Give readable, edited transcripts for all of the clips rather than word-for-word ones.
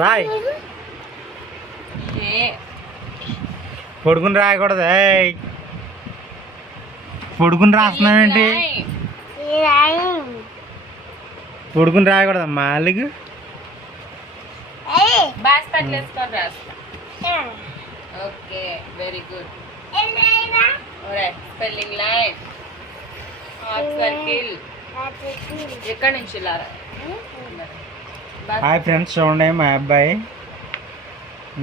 రాయ్ పొడుగుని రాయకూడదు. పొడుగుని రాస్తున్నావేంటి? పొడుగుని రాయకూడదమ్మా. అల్లిగు okay very good. Spelling line, heart circle. ఎక్కడి నుంచి హాయ్ ఫ్రెండ్స్, చూడండి మా అబ్బాయి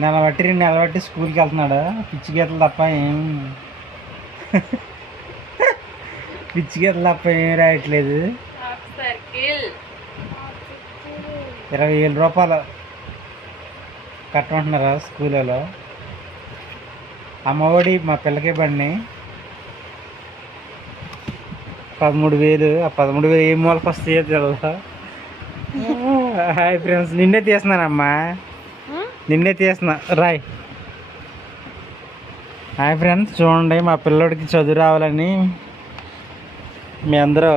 నెలబట్టి స్కూల్కి వెళ్తున్నాడు. పిచ్చి గీతలు తప్ప ఏం పిచ్చి గీతలు తప్ప ఏం రాయట్లేదు. 20,000 రూపాయలు కట్టమంటున్నారు స్కూల్లో. అమ్మఒడి మా పిల్లకి బండి 13,000. ఆ 13,000 ఏ మూలకి వస్తాయో తెలియదు. హాయ్ ఫ్రెండ్స్, నిన్నే తీస్తున్నానమ్మా, నిన్నే తీస్తున్నా. రాయ్. హాయ్ ఫ్రెండ్స్, చూడండి మా పిల్లోడికి చదువు రావాలని మీ అందరూ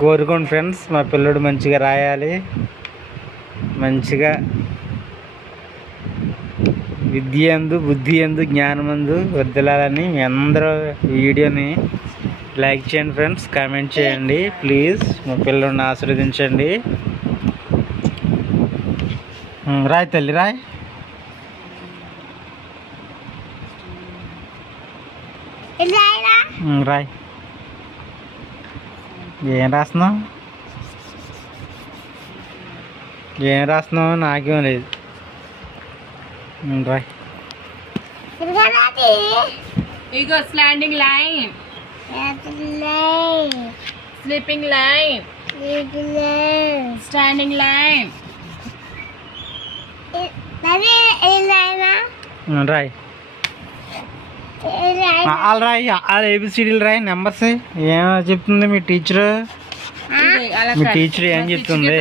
కోరుకోండి ఫ్రెండ్స్. మా పిల్లోడు మంచిగా రాయాలి, మంచిగా విద్య యందు బుద్ధి యందు జ్ఞానమందు వర్ధిల్లాలని మీ అందరూ ఈ వీడియోని లైక్ చేయండి ఫ్రెండ్స్, కామెంట్ చేయండి ప్లీజ్. మా పిల్లల్ని ఆశీర్వదించండి. రాయ్ తల్లి రాయ్. రాయ్. ఏం రాస్తున్నావు? ఏం రాస్తున్నావు? నాకేం లేదు. రాయ్. ఇగో slanting line, sleeping line, standing line. రాయ్. వాళ్ళు రాయి, వాళ్ళు ఏబిసిడీలు రాయి, నెంబర్స్. ఏం చెప్తుంది మీ టీచరు? మీ టీచర్ ఏం చెప్తుంది?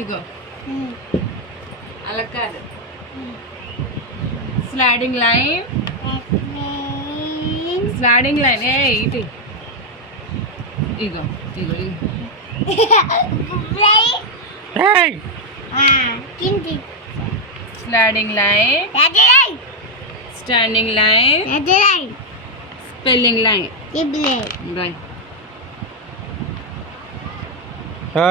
ఇగో అలా కాదు. స్లాడింగ్ లైన్, స్లాడింగ్ లైన్. ఏ ఇటు ఇగో ఇగో slanting line, standing line, spelling line.